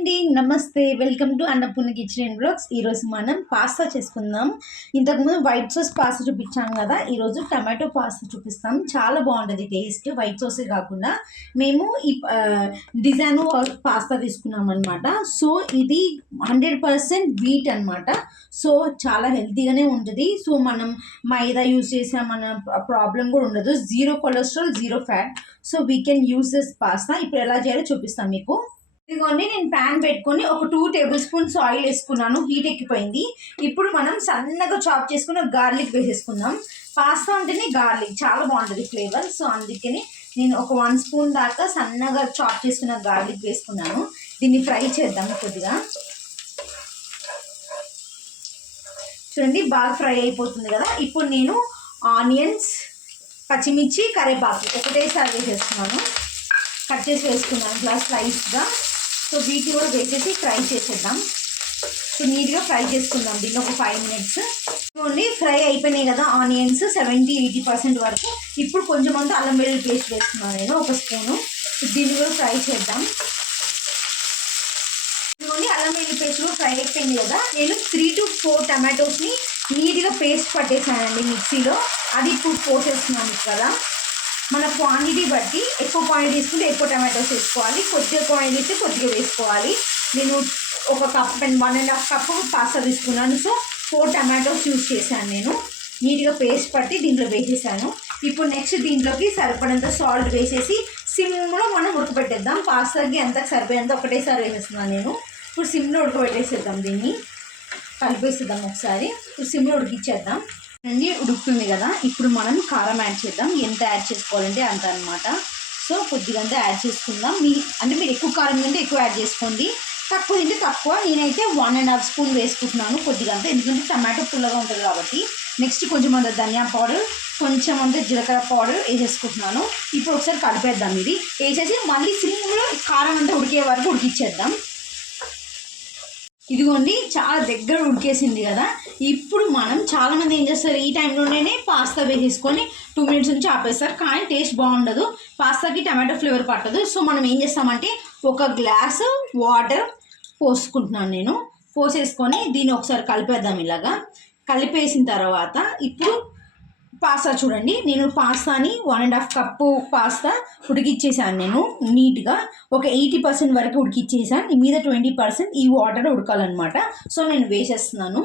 అండి నమస్తే. Welcome to Annapurna kitchen and blogs. ఈరోజు మనం పాస్తా చేసుకుందాం. ఇంతకుముందు వైట్ సాస్ పాస్తా చూపించాం కదా ఈరోజు టమాటో పాస్తా చూపిస్తాం. చాలా బాగుంటుంది టేస్ట్ వైట్ సాసే కాకుండా. మేము ఈ డిజైన్ పాస్తా తీసుకున్నాం అనమాట సో ఇది హండ్రెడ్ పర్సెంట్ వీట్ అనమాట సో చాలా హెల్తీగానే ఉంటుంది. సో మనం మైదా యూజ్ చేసామన్న ప్రాబ్లం కూడా ఉండదు. Zero cholesterol zero fat. So we can use this pasta. ఇప్పుడు ఎలా చేయాలో చూపిస్తాం మీకు. ఇదిగోండి నేను ప్యాన్ పెట్టుకొని ఒక టూ టేబుల్ స్పూన్స్ ఆయిల్ వేసుకున్నాను. హీట్ ఎక్కిపోయింది. ఇప్పుడు మనం సన్నగా చాప్ చేసుకున్న గార్లిక్ వేసేసుకుందాం. పాస్తా ఉంటేనే గార్లిక్ చాలా బాగుంటుంది ఫ్లేవర్ సో అందుకని నేను ఒక వన్ స్పూన్ దాకా సన్నగా చాప్ చేసుకున్న గార్లిక్ వేసుకున్నాను. దీన్ని ఫ్రై చేద్దాం కొద్దిగా. చూడండి బాగా ఫ్రై అయిపోతుంది కదా. ఇప్పుడు నేను ఆనియన్స్ పచ్చిమిర్చి కరివేపాకు ఒకటేసారి వేసేస్తున్నాను. కట్ చేసి వేసుకున్నాను ఇలా స్లైస్గా సో వీటిని కూడా వేసేసి ఫ్రై చేసేద్దాం. సో నీట్గా ఫ్రై చేసుకుందాం దీన్ని ఒక ఫైవ్ మినిట్స్ ఓన్లీ ఫ్రై అయిపోయినాయి కదా ఆనియన్స్ సెవెంటీ ఎయిటీ పర్సెంట్ వరకు. ఇప్పుడు కొంచెం అంతా అల్లం వెల్లుల్లి పేస్ట్ వేస్తున్నాను నేను ఒక స్పూను. దీన్ని కూడా ఫ్రై చేద్దాం. ఓన్లీ అల్లం వెల్లుల్లి పేస్ట్ కూడా ఫ్రై అయిపోయింది కదా. నేను త్రీ టు ఫోర్ టమాటోస్ని నీట్గా పేస్ట్ పట్టేసానండి మిక్సీలో. అది ఇప్పుడు పోసేస్తున్నాను కదా. మన క్వాంటిటీ బట్టి ఎక్కువ క్వాంటిటీ తీసుకుంటే ఎక్కువ టమాటోస్ వేసుకోవాలి. కొద్దిగా క్వాంటిటీ ఇస్తే కొద్దిగా వేసుకోవాలి. నేను ఒక cup and one and half cup pasta తీసుకున్నాను. సో ఫోర్ టమాటోస్ యూస్ చేశాను నేను. నీట్గా పేస్ట్ పట్టి దీంట్లో వేసేసాను. ఇప్పుడు నెక్స్ట్ దీంట్లోకి సరిపడంత సాల్ట్ వేసేసి సిమ్లో మనం ఉడకబెట్టేద్దాం. పాస్తాకి ఎంత సరిపోయేంత ఒకటేసారి వేసేస్తున్నాను నేను. ఇప్పుడు సిమ్లో ఉడకబెట్టేసేద్దాం దీన్ని. కలిపేసేద్దాం ఒకసారి. ఇప్పుడు సిమ్లో ఉడికిచ్చేద్దాం. అన్నీ ఉడుకుతుంది కదా. ఇప్పుడు మనం కారం యాడ్ చేద్దాం. ఎంత యాడ్ చేసుకోవాలంటే అంత అనమాట సో కొద్దిగా యాడ్ చేసుకుందాం. మీ అంటే మీరు ఎక్కువ కారం కంటే ఎక్కువ యాడ్ చేసుకోండి. తక్కువ తింటే తక్కువ. నేనైతే వన్ అండ్ హాఫ్ స్పూన్ వేసుకుంటున్నాను కొద్దిగా అంతా. ఎందుకంటే టమాటో పుల్లగా ఉంటుంది కాబట్టి. నెక్స్ట్ కొంచెం అంత ధనియా పౌడర్ కొంచెం అంత జీలకర్ర పౌడర్ వేసేసుకుంటున్నాను. ఇప్పుడు ఒకసారి కలిపేద్దాం ఇది. వేసేసి మళ్ళీ సిమ్లో కారం అంతా ఉడికే వరకు ఉడికిచ్చేద్దాం. ఇదిగోండి చాలా దగ్గర ఉడికేసింది కదా. ఇప్పుడు మనం చాలామంది ఏం చేస్తారు ఈ టైంలోనే పాస్తా వేసేసుకొని టూ మినిట్స్ నుంచి ఆపేస్తారు. కానీ టేస్ట్ బాగుండదు. పాస్తాకి టమాటో ఫ్లేవర్ పట్టదు. సో మనం ఏం చేస్తామంటే ఒక గ్లాసు వాటర్ పోసుకుంటున్నాను నేను. పోసేసుకొని దీన్ని ఒకసారి కలిపేద్దాం ఇలాగా. కలిపేసిన తర్వాత ఇప్పుడు పాస్తా చూడండి. నేను పాస్తాని one and half cup pasta ఉడికిచ్చేసాను నేను నీట్గా. ఒక ఎయిటీ పర్సెంట్ వరకు ఉడికిచ్చేసాను. మీద ట్వంటీ పర్సెంట్ ఈ వాటర్ ఉడకాలన్నమాట. సో నేను వేసేస్తున్నాను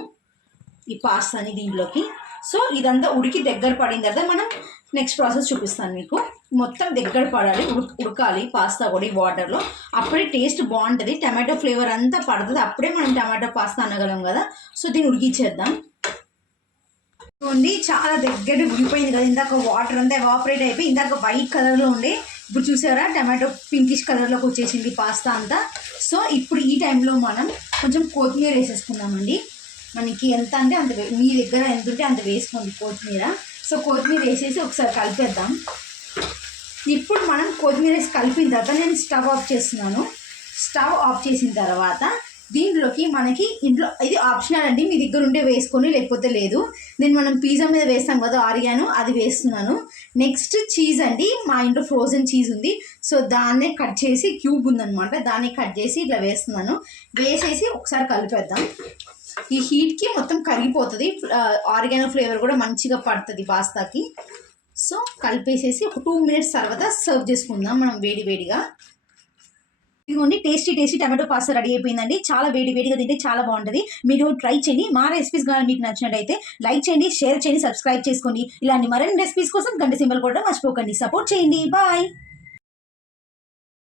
ఈ పాస్తాని దీంట్లోకి. సో ఇదంతా ఉడికి దగ్గర పడిన తర్వాత మనం నెక్స్ట్ ప్రాసెస్ చూపిస్తాను మీకు. మొత్తం దగ్గర పడాలి ఉడకాలి పాస్తా కూడా ఈ వాటర్లో అప్పుడే టేస్ట్ బాగుంటుంది. టమాటో ఫ్లేవర్ అంతా పడుతుంది. అప్పుడే మనం టమాటో పాస్తా అనగలం కదా. సో దీన్ని ఉడికిచ్చేద్దాం. చూడండి చాలా దగ్గర ఉడిపోయింది కదా ఇందాక వాటర్ అంతా ఎవాపరేట్ అయిపోయి ఇందాక వైట్ కలర్లో ఉండే. ఇప్పుడు చూసారా టమాటో పింకిష్ కలర్లోకి వచ్చేసింది పాస్తా అంతా. సో ఇప్పుడు ఈ టైంలో మనం కొంచెం కొత్తిమీర వేసేసుకుందామండి. మనకి ఎంత అంటే అంత మీ దగ్గర ఎంత ఉంటే అంత వేసుకోండి కొత్తిమీర. సో కొత్తిమీర వేసేసి ఒకసారి కలిపేద్దాం. ఇప్పుడు మనం కొత్తిమీర వేసి కలిపిన తర్వాత నేను స్టవ్ ఆఫ్ చేస్తున్నాను. స్టవ్ ఆఫ్ చేసిన తర్వాత దీంట్లోకి మనకి ఇంట్లో ఇది ఆప్షనల్ అండి మీ దగ్గర ఉంటే వేసుకొని లేకపోతే లేదు. నేను మనం పిజ్జా మీద వేస్తాం కదా ఆరిగాను అది వేస్తున్నాను. నెక్స్ట్ చీజ్ అండి మా ఇంట్లో ఫ్రోజన్ చీజ్ ఉంది. సో దాన్నే కట్ చేసి క్యూబ్ ఉందనమాట దాన్ని కట్ చేసి ఇట్లా వేస్తున్నాను. వేసేసి ఒకసారి కలిపేద్దాం. ఈ హీట్కి మొత్తం కరిగిపోతుంది. ఆరిగానో ఫ్లేవర్ కూడా మంచిగా పడుతుంది పాస్తాకి. సో కలిపేసేసి ఒక టూ మినిట్స్ తర్వాత సర్వ్ చేసుకుందాం మనం వేడి వేడిగా. ఇదిగోండి tasty tasty tomato pasta ready అయిపోయిందండి. చాలా వేడి వేడిగా తింటే చాలా బాగుంటుంది. మీరు ట్రై చేయండి. మా రెసిపీస్ కానీ మీకు నచ్చినట్టయితే లైక్ చేయండి షేర్ చేయండి సబ్స్క్రైబ్ చేసుకోండి. ఇలాంటి మరిన్ని రెసిపీస్ కోసం గంట సింబల్ కూడా మర్చిపోకండి. సపోర్ట్ చేయండి. బాయ్